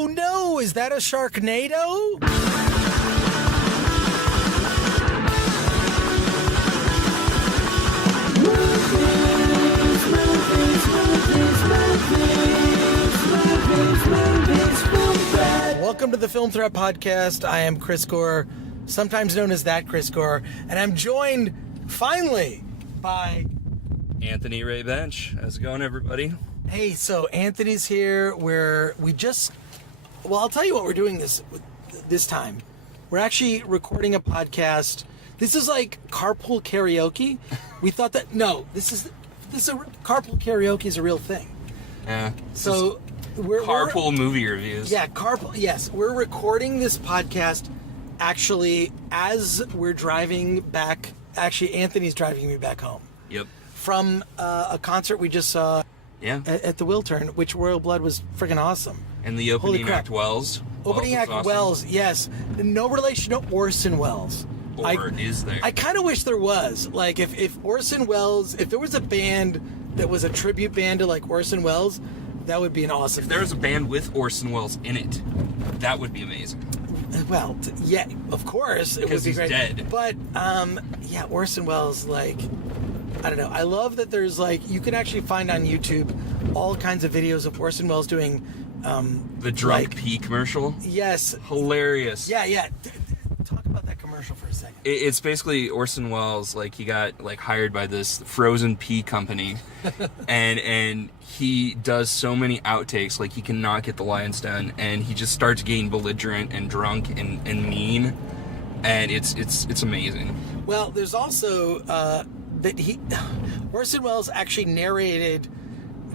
Oh no, is that a Sharknado? Welcome to the Film Threat Podcast. I am Chris Gore, sometimes known as That Chris Gore, and I'm joined, finally, by... Anthony Ray Bench. How's it going, everybody? Hey, so Anthony's here, where we just... Well, I'll tell you what we're doing this time. We're actually recording a podcast. This is like carpool karaoke. We thought that... No, carpool karaoke is a real thing. Yeah. So... Carpool Movie Reviews. Yeah, yes, we're recording this podcast actually as we're driving back. Actually, Anthony's driving me back home. Yep. From a concert we just saw at the Wiltern, which Royal Blood was freaking awesome. And the opening act Wells. Opening act awesome. Wells, yes. No relation to Orson Welles. Or is there? I kind of wish there was. Like, if Orson Welles, if there was a band that was a tribute band to, like, Orson Welles, that would be an awesome If there was a band with Orson Welles in it, that would be amazing. Well, yeah, of course. It would be great. Because he's dead. But, yeah, Orson Welles, like, I don't know. I love that there's, like, you can actually find on YouTube all kinds of videos of Orson Welles doing, the drunk pee commercial? Yes. Hilarious. Yeah. Talk about that commercial for a second. It's basically Orson Welles, like, he got, like, hired by this frozen pea company, and he does so many outtakes, like, he cannot get the lines done, and he just starts getting belligerent and drunk and mean, and it's amazing. Well, there's also, Orson Welles actually narrated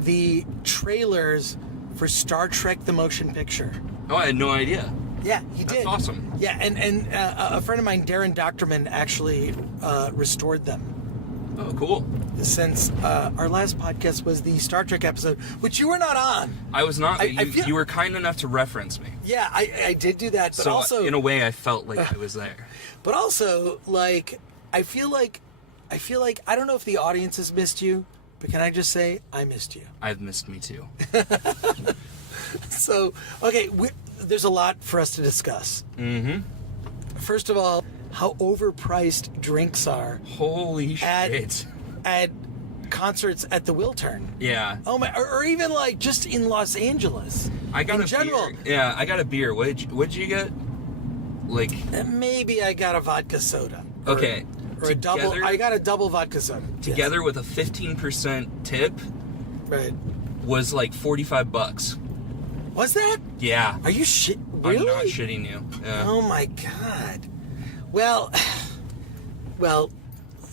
the trailers for Star Trek: The Motion Picture. Oh, I had no idea. Yeah, he did. That's awesome. Yeah, and a friend of mine, Darren Doctorman, actually restored them. Oh, cool. Since our last podcast was the Star Trek episode, which you were not on. I was not. You were kind enough to reference me. Yeah, I did do that. But so also, in a way, I felt like I was there. But also, like, I feel like I don't know if the audience has missed you, but can I just say I missed you? I've missed me too. So, okay, there's a lot for us to discuss. Mm-hmm. First of all, how overpriced drinks are. Holy shit. At concerts at the Wiltern. Yeah. Oh my, or even like just in Los Angeles. I got in general. Beer. Yeah, I got a beer. What'd you get? Like, maybe I got a vodka soda. Okay. Or a double. I got a double vodka soda. Together with a 15% tip. Right. Was like $45. Was that? Yeah. Are you really? I'm not shitting you. Yeah. Oh my god. Well,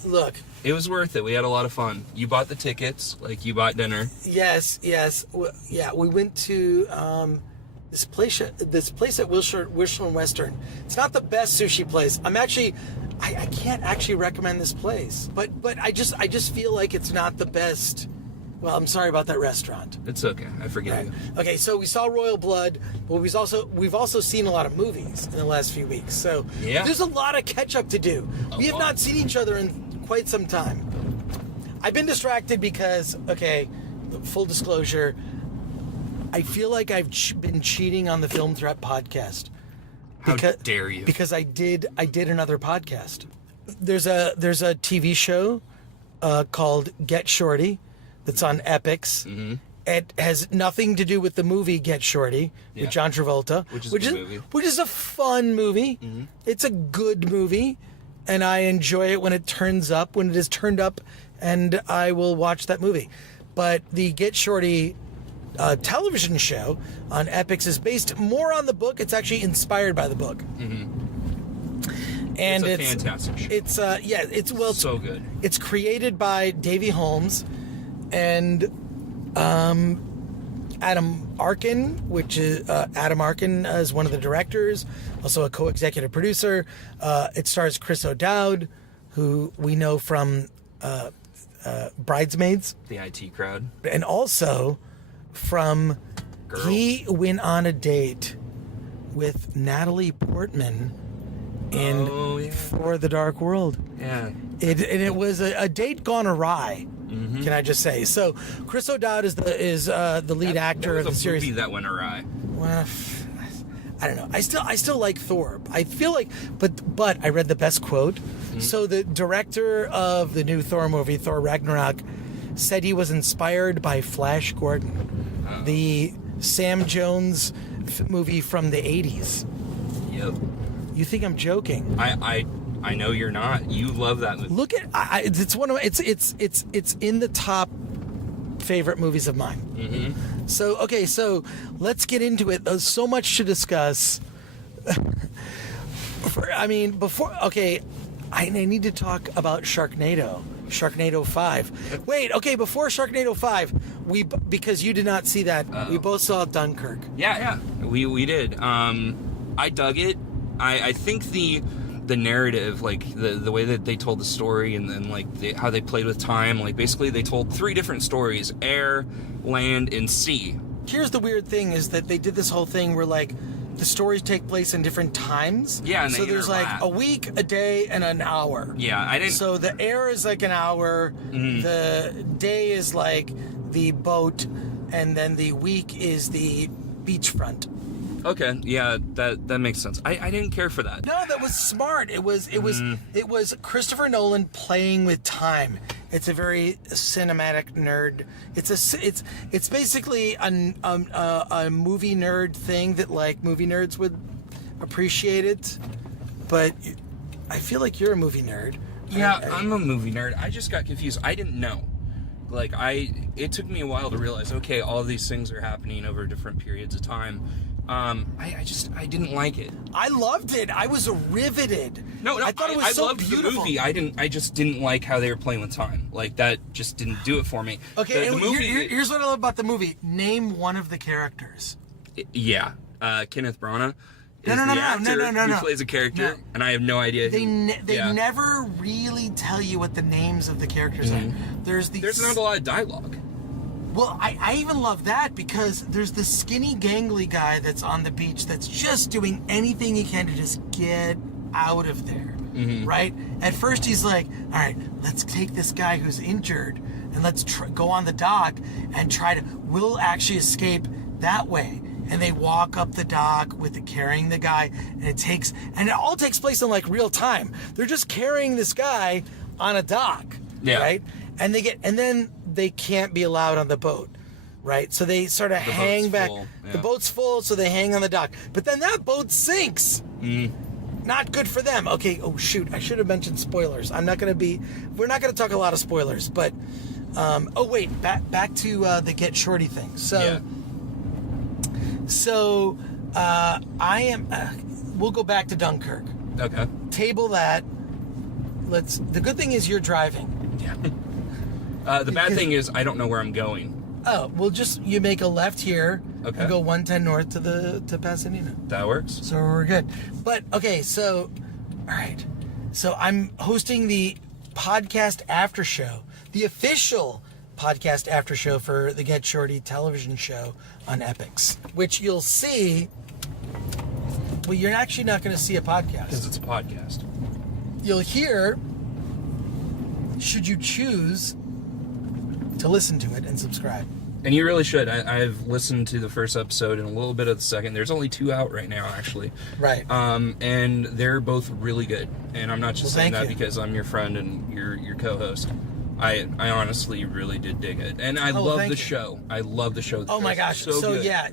look. It was worth it. We had a lot of fun. You bought the tickets, like you bought dinner. Yes. Yeah, we went to this place at Wiltern Western. It's not the best sushi place. I can't actually recommend this place. But I just feel like it's not the best. Well, I'm sorry about that restaurant. It's okay. I forgive you. Okay, so we saw Royal Blood, but we've also seen a lot of movies in the last few weeks. So there's a lot of catch up to do. We have not seen each other in quite some time. I've been distracted because, okay, full disclosure, I feel like I've been cheating on the Film Threat Podcast. How dare you? Because I did another podcast. There's a TV show called Get Shorty. That's on Epix. Mm-hmm. It has nothing to do with the movie Get Shorty with John Travolta, which is a fun movie. Mm-hmm. It's a good movie, and I enjoy it when it is turned up, and I will watch that movie. But the Get Shorty television show on Epix is based more on the book. It's actually inspired by the book. Mm-hmm. And it's a fantastic show. It's so good. It's created by Davey Holmes and Adam Arkin, which is Adam Arkin is one of the directors, also a co-executive producer. It stars Chris O'Dowd, who we know from Bridesmaids, the IT Crowd, and also from Girl. He went on a date with Natalie Portman in For the Dark World. Yeah. It was a date gone awry. Mm-hmm. Can I just say? So Chris O'Dowd is the lead actor of the series. Movie that went awry. Well, I don't know. I still like Thor. I feel like, but I read the best quote. So the director of the new Thor movie, Thor Ragnarok, said he was inspired by Flash Gordon, the Sam Jones movie from the 80s. Yep. You think I'm joking? I know you're not. You love that movie. Look at it's one of it's in the top favorite movies of mine. Mm-hmm. So let's get into it. There's so much to discuss. I need to talk about Sharknado 5. Wait, okay, before Sharknado 5, because you did not see that, we both saw Dunkirk. Yeah, we did. I dug it. I think the narrative, like the way that they told the story, and then like how they played with time, like basically they told 3 different stories: air, land, and sea. Here's the weird thing: is that they did this whole thing where like the stories take place in different times. Yeah, and so they there's interlap. like a week, a day, and an hour. Yeah, I didn't. So the air is like an hour. The day is like the boat, and then the week is the beachfront. Okay, yeah, that makes sense. I didn't care for that. No, that was smart. It was Christopher Nolan playing with time. It's a very cinematic nerd. It's basically a movie nerd thing that like movie nerds would appreciate it. But I feel like you're a movie nerd. Yeah, I'm a movie nerd. I just got confused. I didn't know. Like it took me a while to realize. Okay, all these things are happening over different periods of time. I didn't like it. I loved it. I was riveted. No, I thought it was so loved beautiful. the movie. I just didn't like how they were playing with time. Like that just didn't do it for me. Okay, the movie. here's what I love about the movie. Name one of the characters. Yeah, Kenneth Branagh is No, the actor no. who plays a character, and I have no idea. They never really tell you what the names of the characters are. There's not a lot of dialogue. Well, I even love that because there's the skinny, gangly guy that's on the beach that's just doing anything he can to just get out of there, right? At first he's like, all right, let's take this guy who's injured and let's go on the dock and we'll actually escape that way. And they walk up the dock carrying the guy, and it all takes place in like real time. They're just carrying this guy on a dock, right? And then they can't be allowed on the boat, right? So they sort of hang back. The boat's full, so they hang on the dock. But then that boat sinks. Not good for them. Okay. Oh shoot! I should have mentioned spoilers. We're not going to talk a lot of spoilers. But back to the Get Shorty thing. We'll go back to Dunkirk. Okay. Table that. The good thing is you're driving. Yeah. The bad thing is I don't know where I'm going. Oh, well, you make a left here Okay. and go 110 north to Pasadena. That works. So we're good. But, okay, all right. So I'm hosting the podcast after show, the official podcast after show for the Get Shorty television show on Epix, which you'll see. Well, you're actually not going to see a podcast. Because it's a podcast. You'll hear, should you choose to listen to it and subscribe. And you really should. I've listened to the first episode and a little bit of the second. There's only 2 out right now, actually. Right. And they're both really good. And I'm not just saying that you. because I'm your friend and your co-host. I honestly really did dig it, and I love the show. I love the show. Oh my gosh! So good. yeah.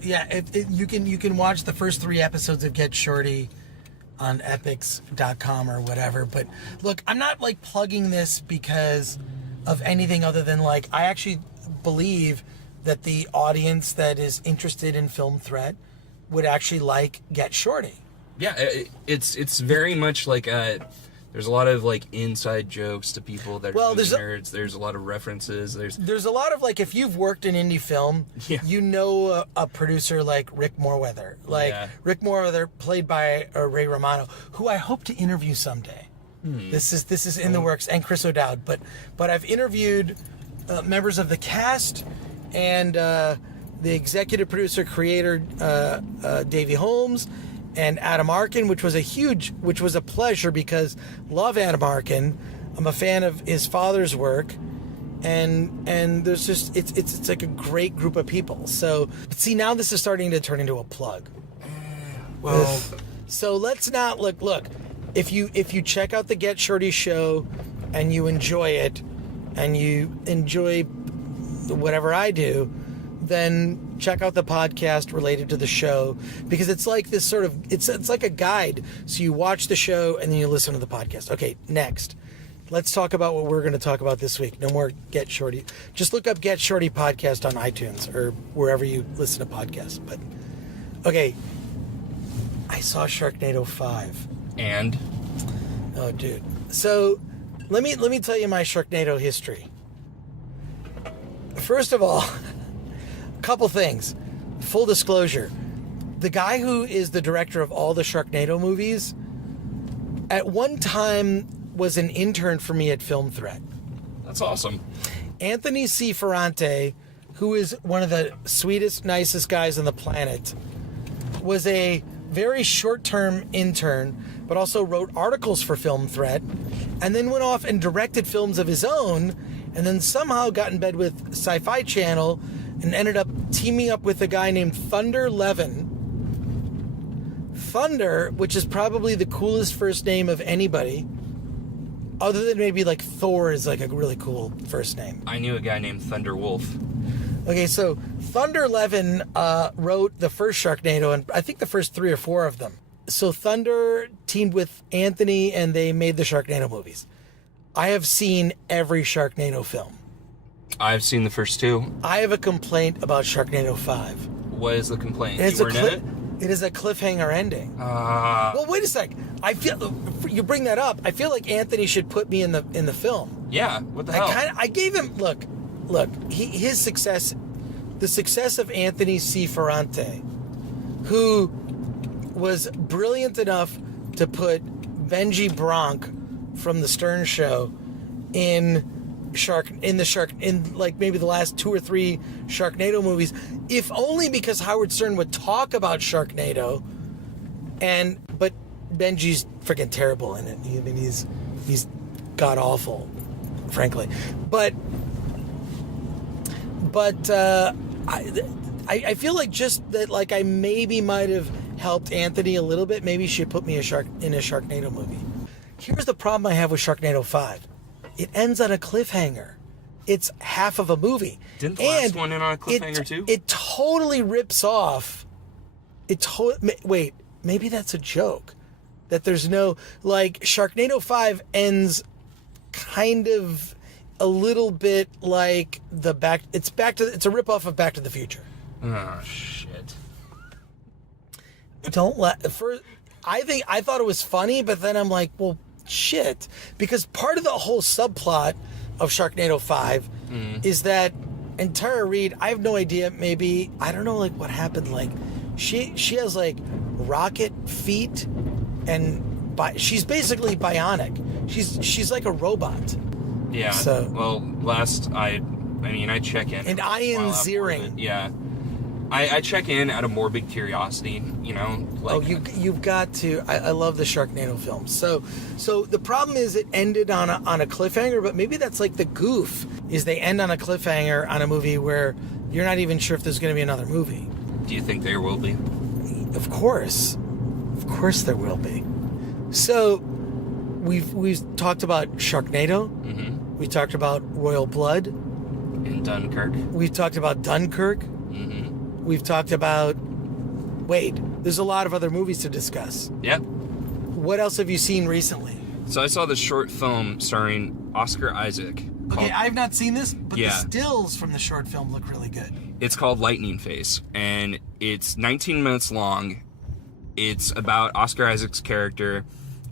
You can watch the first 3 episodes of Get Shorty on epix.com or whatever. But look, I'm not like plugging this because of anything other than like I actually believe that the audience that is interested in Film Threat would actually like Get Shorty. Yeah, it's very much like there's a lot of like inside jokes to people that are nerds. There's a lot of references. There's a lot of like if you've worked in indie film, you know a producer like Rick Morweather. Rick Morweather, played by Ray Romano, who I hope to interview someday. This is in the works, and Chris O'Dowd. But I've interviewed members of the cast and the executive producer, creator Davey Holmes, and Adam Arkin, which was a pleasure because love Adam Arkin. I'm a fan of his father's work, and there's just it's like a great group of people. So, but see, now this is starting to turn into a plug. Well, So let's not look. If you check out the Get Shorty show, and you enjoy it, and you enjoy whatever I do, then check out the podcast related to the show, because it's like this sort of it's like a guide. So you watch the show and then you listen to the podcast. Okay, next. Let's talk about what we're going to talk about this week. No more Get Shorty. Just look up Get Shorty podcast on iTunes or wherever you listen to podcasts. But okay, I saw Sharknado 5. And Oh, dude. So let me tell you my Sharknado history. First of all, a couple things. Full disclosure. The guy who is the director of all the Sharknado movies at one time was an intern for me at Film Threat. that's awesome. Anthony C. Ferrante, who is one of the sweetest, nicest guys on the planet, was a very short-term intern, but also wrote articles for Film Threat, and then went off and directed films of his own, and then somehow got in bed with Sci-Fi Channel and ended up teaming up with a guy named Thunder Levin. Thunder, which is probably the coolest first name of anybody, other than maybe like Thor is like a really cool first name. I knew a guy named Thunder Wolf. Okay, so Thunder Levin wrote the first Sharknado, and I think the first 3 or 4 of them. So Thunder teamed with Anthony, and they made the Sharknado movies. I have seen every Sharknado film. I've seen the first 2. I have a complaint about Sharknado 5. What is the complaint? It's You weren't in it? It is a cliffhanger ending. Well, wait a sec. I feel you bring that up. I feel like Anthony should put me in the film. Yeah, what the hell? I gave him look. His success, the success of Anthony C. Ferrante, who was brilliant enough to put Benji Bronk from the Stern Show in like maybe the last 2 or 3 Sharknado movies, if only because Howard Stern would talk about Sharknado, but Benji's freaking terrible in it. I mean, he's god awful, frankly. But I feel like just that, like I maybe might have helped Anthony a little bit. Maybe she put me in a Sharknado movie. Here's the problem I have with Sharknado 5. It ends on a cliffhanger. It's half of a movie. Didn't the last one end on a cliffhanger too? It totally rips off. Wait, maybe that's a joke. That there's no, like, Sharknado 5 ends kind of a little bit like it's a ripoff of Back to the Future. Oh shit. I thought it was funny, but then I'm like, well, shit, because part of the whole subplot of Sharknado 5 is that, and Tara Reid, I have no idea, maybe, I don't know, like, what happened, like, she has, like, rocket feet, and she's basically bionic. She's like a robot. Yeah, so, well, I check in. And Ian Ziering. Yeah. I check in out of morbid curiosity, you know. Like, you've got to. I love the Sharknado films. So the problem is it ended on a cliffhanger, but maybe that's like the goof, is they end on a cliffhanger on a movie where you're not even sure if there's going to be another movie. Do you think there will be? Of course there will be. So we've talked about Sharknado. Mm-hmm. We talked about Royal Blood. And Dunkirk. We've talked about Dunkirk. We've talked about... Wait, there's a lot of other movies to discuss. Yep. What else have you seen recently? So I saw this short film starring Oscar Isaac. Okay, I've not seen this, but Yeah. the stills from the short film look really good. It's called Lightning Face, and it's 19 minutes long. It's about Oscar Isaac's character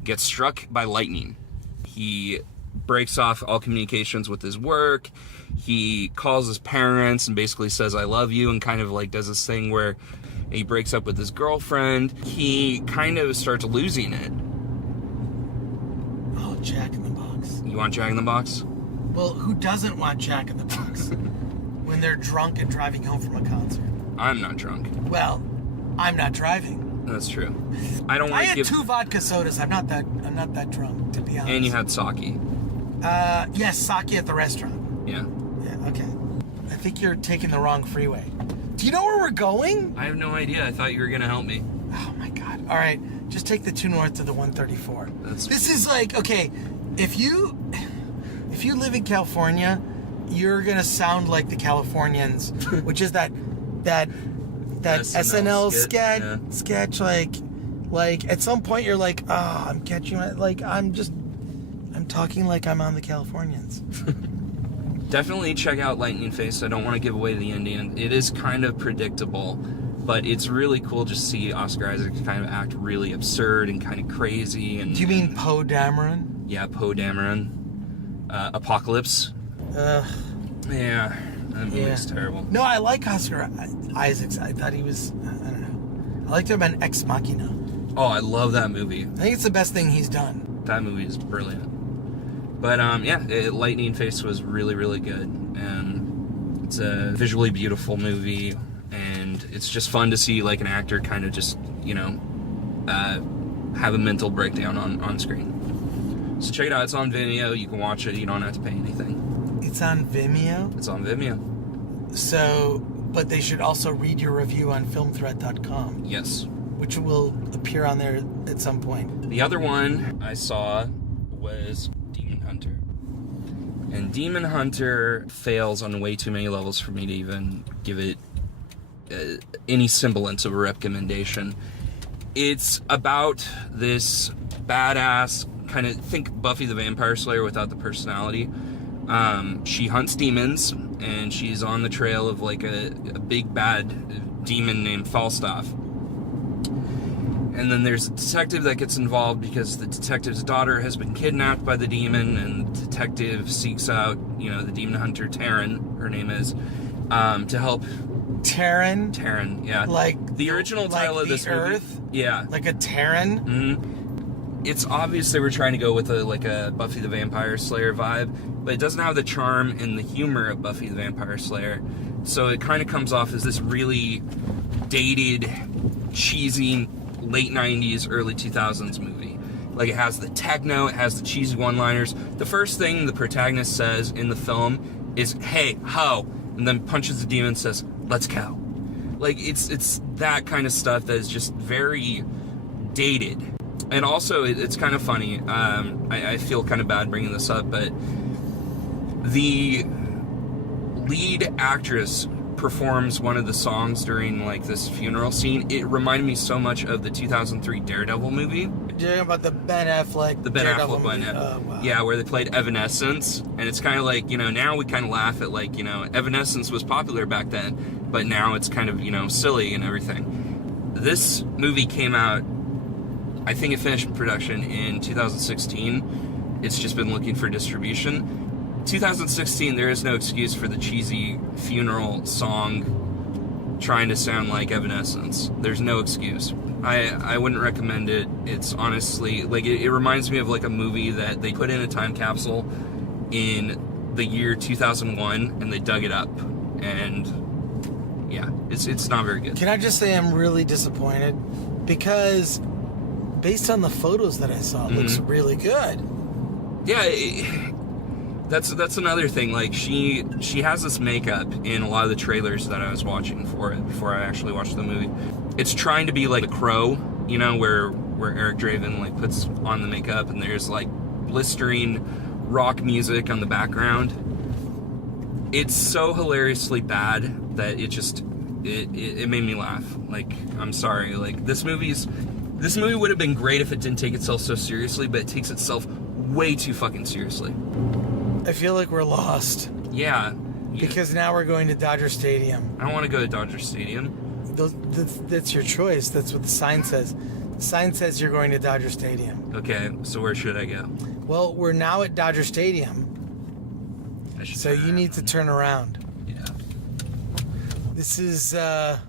gets struck by lightning. He breaks off all communications with his work. He calls his parents and basically says, I love you, and kind of like does this thing where he breaks up with his girlfriend. He kind of starts losing it. Oh, Jack in the Box. You want Jack in the Box? Well, who doesn't want Jack in the Box when they're drunk and driving home from a concert? I'm not drunk. Well, I'm not driving. That's true. I don't want I to had give... 2 vodka sodas. I'm not that drunk, to be honest. And you had sake. Yes, sake at the restaurant. Yeah. Yeah, okay. I think you're taking the wrong freeway. Do you know where we're going? I have no idea. I thought you were going to help me. Oh my God! All right, just take the 2 north to the 134. This is like, okay, if you live in California, you're gonna sound like the Californians, which is that SNL sketch. Like at some point you're like, I'm catching my, like I'm talking like I'm on the Californians. Definitely check out Lightning Face. I don't want to give away the ending. It is kind of predictable, but it's really cool just to see Oscar Isaac kind of act really absurd and kind of crazy. And do you mean Poe Dameron? Yeah, Poe Dameron. Apocalypse. Yeah, that movie's terrible. No, I like Oscar Isaac. I thought he was, I don't know. I liked him in Ex Machina. Oh, I love that movie. I think it's the best thing he's done. That movie is brilliant. But Lightning Face was really, really good. And it's a visually beautiful movie. And it's just fun to see like an actor kind of just, have a mental breakdown on screen. So check it out. It's on Vimeo. You can watch it. You don't have to pay anything. It's on Vimeo? It's on Vimeo. So, but they should also read your review on filmthreat.com. Yes. Which will appear on there at some point. The other one I saw was Demon Hunter. And Demon Hunter fails on way too many levels for me to even give it any semblance of a recommendation. It's about this badass, kind of think Buffy the Vampire Slayer without the personality. She hunts demons, and she's on the trail of like a big bad demon named Falstaff. And then there's a detective that gets involved because the detective's daughter has been kidnapped by the demon, and the detective seeks out, the demon hunter, Taryn, her name is, to help. Taryn, yeah. Like the original title of this Earth? movie. Yeah. Like a Taryn? Mm-hmm. It's obvious they were trying to go with a Buffy the Vampire Slayer vibe, but it doesn't have the charm and the humor of Buffy the Vampire Slayer. So it kind of comes off as this really dated, cheesy, late 90s, early 2000s movie. Like, it has the techno, it has the cheesy one-liners. The first thing the protagonist says in the film is, "Hey, ho," and then punches the demon and says, "Let's go." Like, it's that kind of stuff that is just very dated. And also, it's kind of funny. I feel kind of bad bringing this up, but the lead actress performs one of the songs during like this funeral scene. It reminded me so much of the 2003 Daredevil movie. You're talking about the Ben Affleck Daredevil one. Oh, wow. Yeah, where they played Evanescence, and it's kind of like, now we kind of laugh at like, Evanescence was popular back then, but now it's kind of, silly and everything. This movie came out, I think it finished production in 2016. It's just been looking for distribution. 2016, there is no excuse for the cheesy funeral song trying to sound like Evanescence. There's no excuse. I wouldn't recommend it. It's honestly, like, it reminds me of like a movie that they put in a time capsule in the year 2001 and they dug it up. And yeah, it's not very good. Can I just say I'm really disappointed? Because based on the photos that I saw, it looks really good. Yeah, That's another thing. Like, she has this makeup in a lot of the trailers that I was watching for it before I actually watched the movie. It's trying to be like The Crow, where Eric Draven like puts on the makeup and there's like blistering rock music on the background. It's so hilariously bad that it made me laugh. Like, I'm sorry. Like, this movie would have been great if it didn't take itself so seriously, but it takes itself way too fucking seriously. I feel like we're lost. Yeah. Because now we're going to Dodger Stadium. I don't want to go to Dodger Stadium. That's your choice. That's what the sign says. The sign says you're going to Dodger Stadium. Okay, so where should I go? Well, we're now at Dodger Stadium. So you need to turn around. Yeah. This is live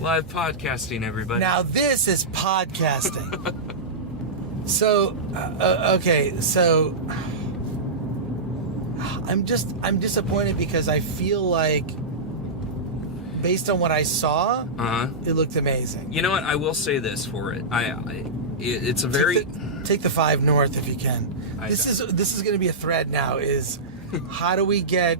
podcasting, everybody. Now this is podcasting. So, okay, so I'm disappointed because I feel like, based on what I saw, it looked amazing. You know what? I will say this for it. It's a very take the 5 north if you can. This is going to be a thread now. Is how do we get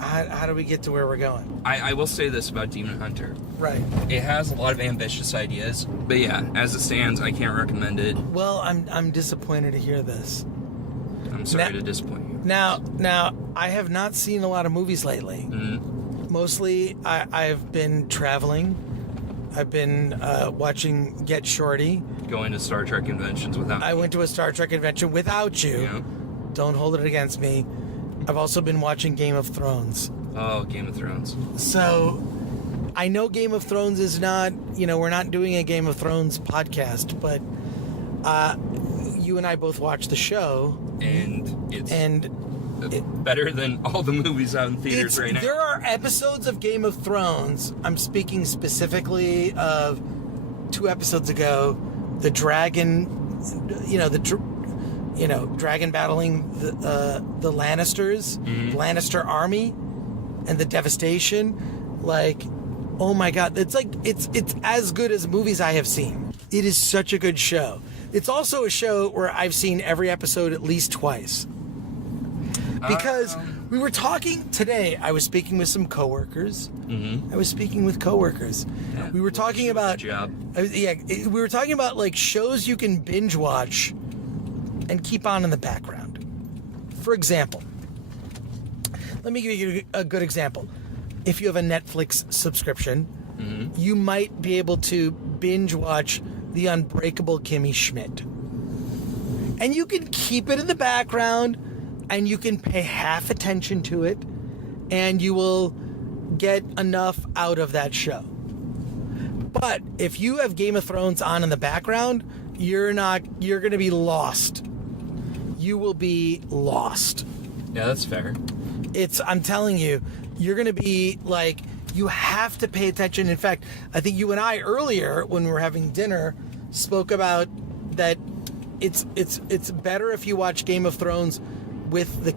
how do we get to where we're going? I will say this about Demon Hunter. Right. It has a lot of ambitious ideas, but yeah, as it stands, I can't recommend it. Well, I'm disappointed to hear this. I'm sorry to disappoint you. Now, I have not seen a lot of movies lately. Mm-hmm. Mostly, I've been traveling. I've been watching Get Shorty. Going to Star Trek conventions without I me. went to a Star Trek convention without you. Yeah. Don't hold it against me. I've also been watching Game of Thrones. Oh, Game of Thrones. So, I know Game of Thrones is not, we're not doing a Game of Thrones podcast, but you and I both watched the show. And it's And better than all the movies out in theaters right now. there are episodes of Game of Thrones. I'm speaking specifically of 2 episodes ago. The dragon, dragon battling the Lannisters, Lannister army, and the devastation. Like, oh my God, it's as good as movies I have seen. It is such a good show. It's also a show where I've seen every episode at least twice. Because we were talking today, I was speaking with some coworkers. Mm-hmm. I was speaking with coworkers. Yeah, We were talking about we were talking about like shows you can binge watch and keep on in the background. For example, let me give you a good example. If you have a Netflix subscription, you might be able to binge watch The Unbreakable Kimmy Schmidt. And you can keep it in the background and you can pay half attention to it and you will get enough out of that show. But if you have Game of Thrones on in the background, you're going to be lost. You will be lost. Yeah, that's fair. I'm telling you, you're going to be like, you have to pay attention. In fact, I think you and I earlier when we were having dinner spoke about that it's better if you watch Game of Thrones with the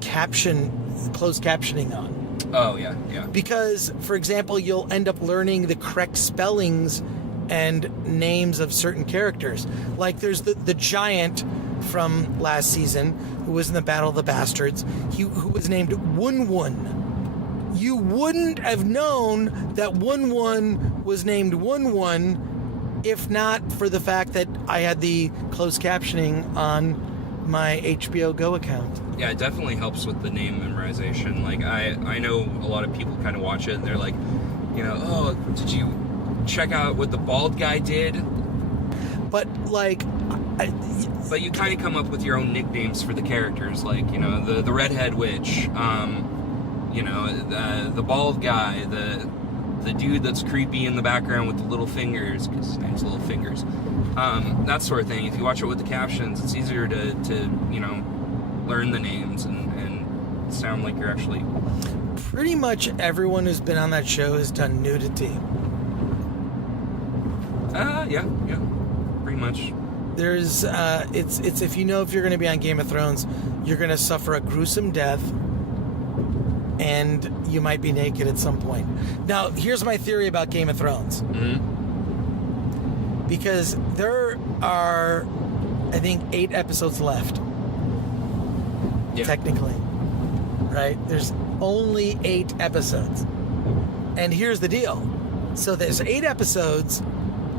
closed captioning on. Oh, yeah, yeah. Because, for example, you'll end up learning the correct spellings and names of certain characters. Like there's the giant from last season who was in the Battle of the Bastards, who was named Wun-Wun. You wouldn't have known that Wun-Wun was named Wun-Wun if not for the fact that I had the closed captioning on my HBO Go account. Yeah, it definitely helps with the name memorization. Like, I know a lot of people kind of watch it and they're like, oh, did you check out what the bald guy did? But, like... But you kind of come up with your own nicknames for the characters, like, the redhead witch, the bald guy, the dude that's creepy in the background with the little fingers, because his name's Little Fingers. That sort of thing. If you watch it with the captions, it's easier to learn the names and sound like you're actually... Pretty much everyone who's been on that show has done nudity. Yeah, pretty much. There's, it's if you're going to be on Game of Thrones, you're going to suffer a gruesome death, and you might be naked at some point. Now, here's my theory about Game of Thrones. Mm-hmm. Because there are, I think, 8 episodes left. Yeah. Technically. Right? There's only 8 episodes. And here's the deal. So there's 8 episodes,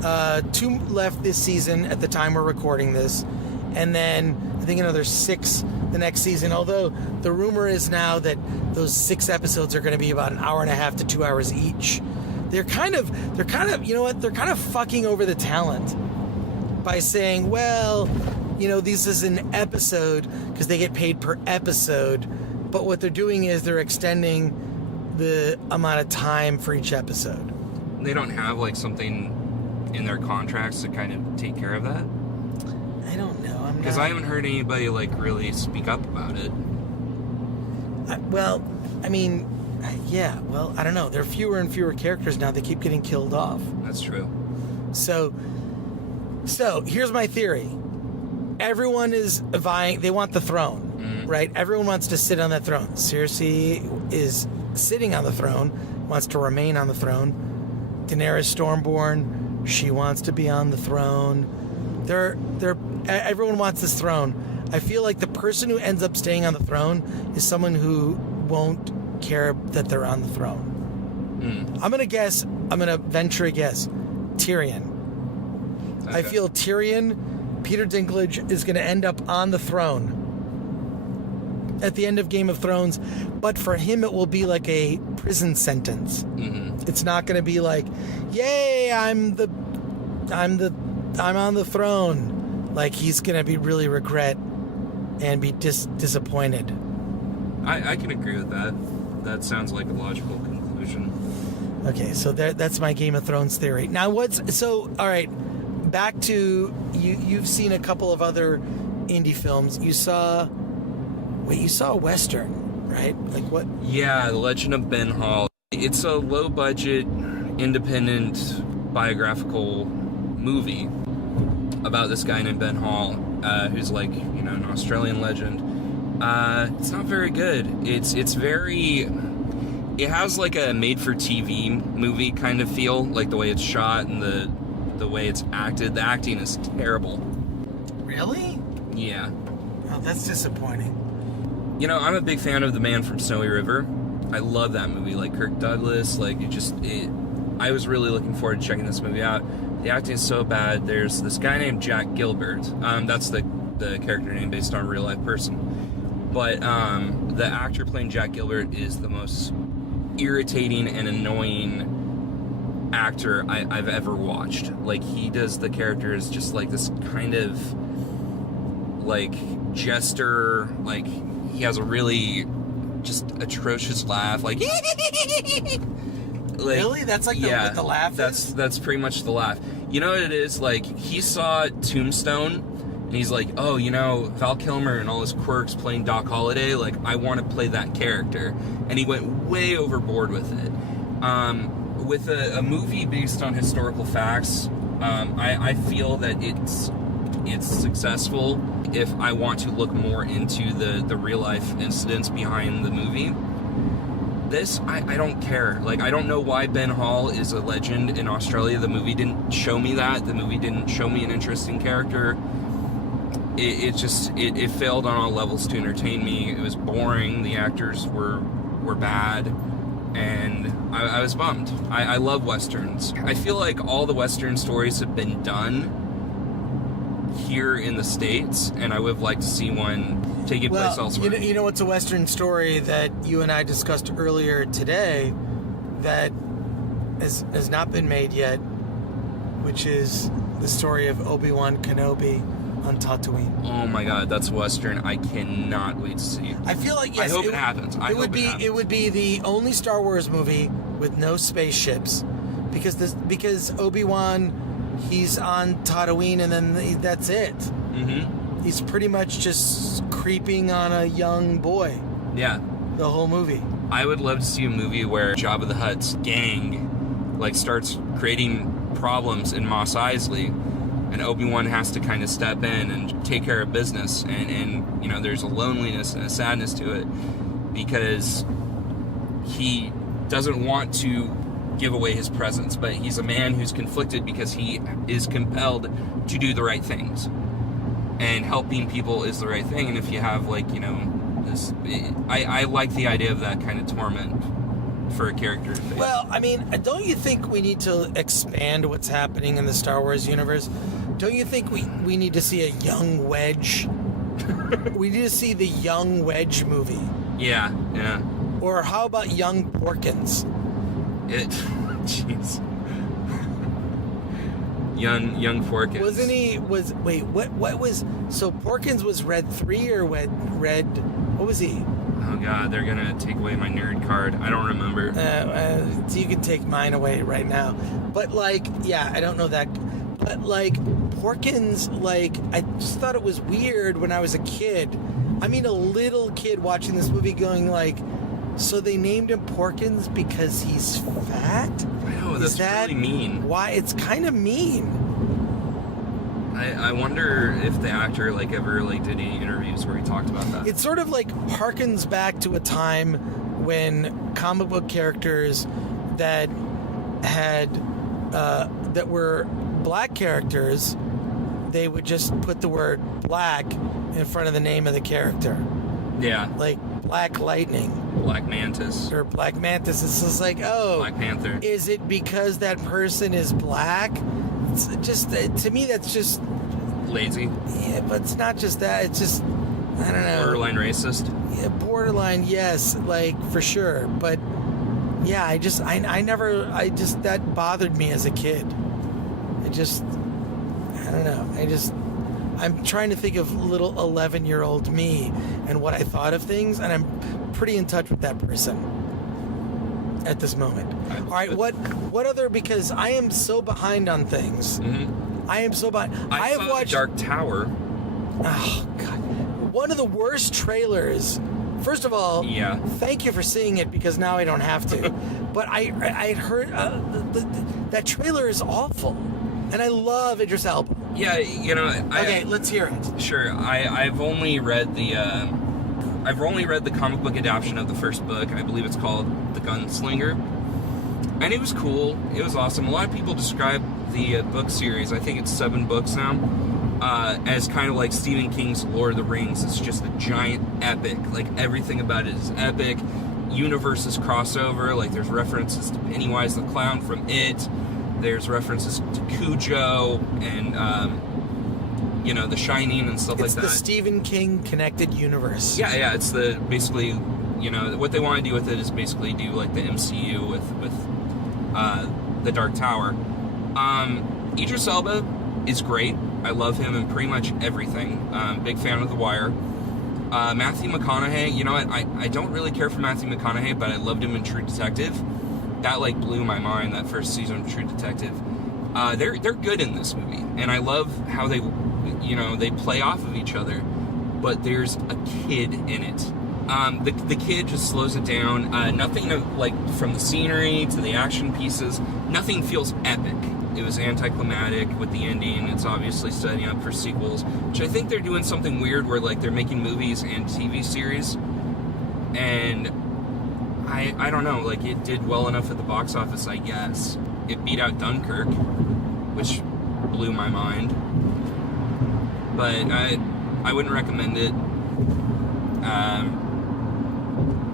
2 left this season at the time we're recording this, and then I think another 6 the next season, although the rumor is now that those 6 episodes are going to be about an hour and a half to 2 hours each. They're kind of, you know what? They're kind of fucking over the talent by saying, well, this is an episode because they get paid per episode. But what they're doing is they're extending the amount of time for each episode. They don't have like something in their contracts to kind of take care of that? I don't know. Because I haven't heard anybody like really speak up about it. I don't know. There are fewer and fewer characters now. They keep getting killed off. That's true. So here's my theory. Everyone is vying. They want the throne, right? Everyone wants to sit on that throne. Cersei is sitting on the throne, wants to remain on the throne. Daenerys Stormborn, she wants to be on the throne. Everyone wants this throne. I feel like the person who ends up staying on the throne is someone who won't care that they're on the throne. I'm gonna venture a guess, Tyrion. Okay. I feel Tyrion, Peter Dinklage, is gonna end up on the throne at the end of Game of Thrones, but for him it will be like a prison sentence. It's not gonna be like, yay, I'm on the throne. Like, he's gonna be really regret and be disappointed. I can agree with that. That sounds like a logical conclusion. Okay, so that's my Game of Thrones theory. Now, all right, back to you've seen a couple of other indie films. You saw a Western, right? Like what? Yeah, The Legend of Ben Hall. It's a low-budget, independent, biographical movie about this guy named Ben Hall, who's like, an Australian legend. It's not very good. It has like a made-for-TV movie kind of feel, like the way it's shot and the way it's acted. The acting is terrible. Really? Yeah. Oh, that's disappointing. I'm a big fan of The Man from Snowy River. I love that movie, like Kirk Douglas. Like, I was really looking forward to checking this movie out. The acting is so bad. There's this guy named Jack Gilbert. That's the character name based on a real life person. But the actor playing Jack Gilbert is the most irritating and annoying actor I've ever watched. Like, he does the characters just like this kind of like jester. Like, he has a really just atrocious laugh. Like, really? That's like what the laugh is? That's pretty much the laugh. You know what it is? Like, he saw Tombstone, and he's like, oh, Val Kilmer and all his quirks playing Doc Holliday, like, I want to play that character. And he went way overboard with it. With a movie based on historical facts, I feel that it's successful if I want to look more into the real life incidents behind the movie. This, I don't care. Like, I don't know why Ben Hall is a legend in Australia. The movie didn't show me that. The movie didn't show me an interesting character. It failed on all levels to entertain me. It was boring. The actors were bad. And I was bummed. I love Westerns. I feel like all the Western stories have been done here in the States, and I would have liked to see one taking place elsewhere. You know what's a Western story that you and I discussed earlier today that has not been made yet, which is the story of Obi-Wan Kenobi on Tatooine. Oh my God, that's Western. I cannot wait to see. I feel like, yes, I hope it happens. It would be the only Star Wars movie with no spaceships, because Obi-Wan, he's on Tatooine, and then that's it. Mm-hmm. He's pretty much just creeping on a young boy. Yeah. The whole movie. I would love to see a movie where Jabba the Hutt's gang, like, starts creating problems in Mos Eisley, and Obi-Wan has to kind of step in and take care of business, and there's a loneliness and a sadness to it, because he doesn't want to give away his presence, but he's a man who's conflicted because he is compelled to do the right things, and helping people is the right thing. And if you have this, I like the idea of that kind of torment for a character to face. Well, I mean, don't you think we need to expand what's happening in the Star Wars universe? Don't you think we need to see a young Wedge? We need to see the young Wedge movie. Yeah. Or how about young Porkins? Jeez. Young Porkins. Wasn't he? What was? So Porkins was Red 3 or Red? What was he? Oh God, they're gonna take away my nerd card. I don't remember. So you can take mine away right now. But I don't know that. But Porkins, I just thought it was weird when I was a kid. I mean, a little kid watching this movie, going so they named him Porkins because he's fat? I know, that's really mean. Why? It's kind of mean. I wonder if the actor ever did any interviews where he talked about that. It sort of harkens back to a time when comic book characters that had that were black characters, they would just put the word black in front of the name of the character. Yeah. Like Black Lightning. Black Mantis. Or Black Mantis. It's just like, oh, Black Panther. is it because that person is black? It's just, to me, that's just Lazy. yeah. But it's not just that. It's just, I don't know. Borderline racist. Yeah, borderline, yes, like for sure. But yeah, I just that bothered me as a kid. I don't know. I'm trying to think of little 11-year-old me and what I thought of things, and I'm pretty in touch with that person at this moment. All right, what other, because I am so behind on things. Mm-hmm. I am so behind. I have watched Dark Tower. Oh, God. One of the worst trailers. First of all, yeah. Thank you for seeing it, because now I don't have to. But I heard that trailer is awful. And I love Idris Elba. Yeah, you know. Okay, let's hear it. Sure. I've only read the comic book adaptation of the first book. I believe it's called The Gunslinger, and it was cool. It was awesome. A lot of people describe the book series, I think it's 7 books now, as kind of like Stephen King's Lord of the Rings. It's just a giant epic. Like, everything about it is epic. Universes crossover. Like, there's references to Pennywise the Clown from It. There's references to Cujo and, The Shining and stuff like that. It's the Stephen King connected universe. Yeah, it's basically, what they want to do with it is basically do like the MCU with the Dark Tower. Idris Elba is great. I love him in pretty much everything. Big fan of The Wire. Matthew McConaughey, you know what? I don't really care for Matthew McConaughey, but I loved him in True Detective. That like blew my mind, that first season of True Detective. They're good in this movie, and I love how they play off of each other. But there's a kid in it. The kid just slows it down. Nothing from the scenery to the action pieces, nothing feels epic. It was anticlimactic with the ending. It's obviously setting up for sequels, which I think they're doing something weird where like they're making movies and TV series, and I don't know, like it did well enough at the box office, I guess. It beat out Dunkirk, which blew my mind. But I wouldn't recommend it.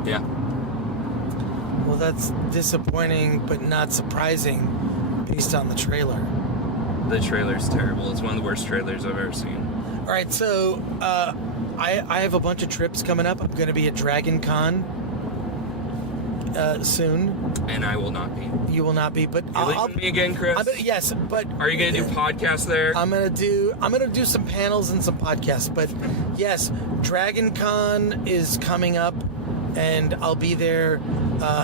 Yeah. Well, that's disappointing, but not surprising based on the trailer. The trailer's terrible. It's one of the worst trailers I've ever seen. All right, so I have a bunch of trips coming up. I'm going to be at Dragon Con soon. And I will not be. You will not be, but You're leaving me again, Chris? Yes, but are you going to do podcasts there? I'm gonna do some panels and some podcasts. But yes, Dragon Con is coming up, and I'll be there.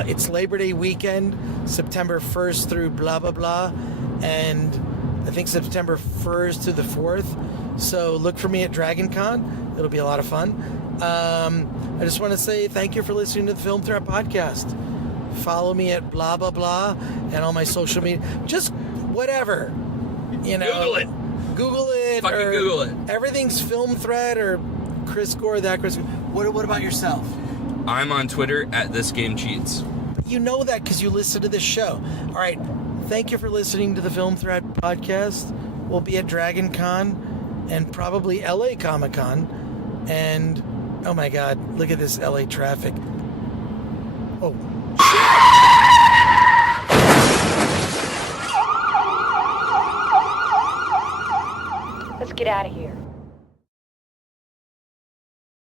It's Labor Day weekend, September 1st through blah blah blah, and I think September 1st to the 4th. So look for me at Dragon Con. It'll be a lot of fun. I just want to say thank you for listening to the Film Threat Podcast. Follow me at blah blah blah and all my social media. Just whatever, Google it. Google it. Fucking Google it. Everything's Film Threat or Chris Gore. That Chris. What about yourself? I'm on Twitter at ThisGameCheats. You know that because you listen to this show. All right. Thank you for listening to the Film Threat Podcast. We'll be at Dragon Con and probably LA Comic Con. And oh my God, look at this LA traffic. Oh. Let's get out of here.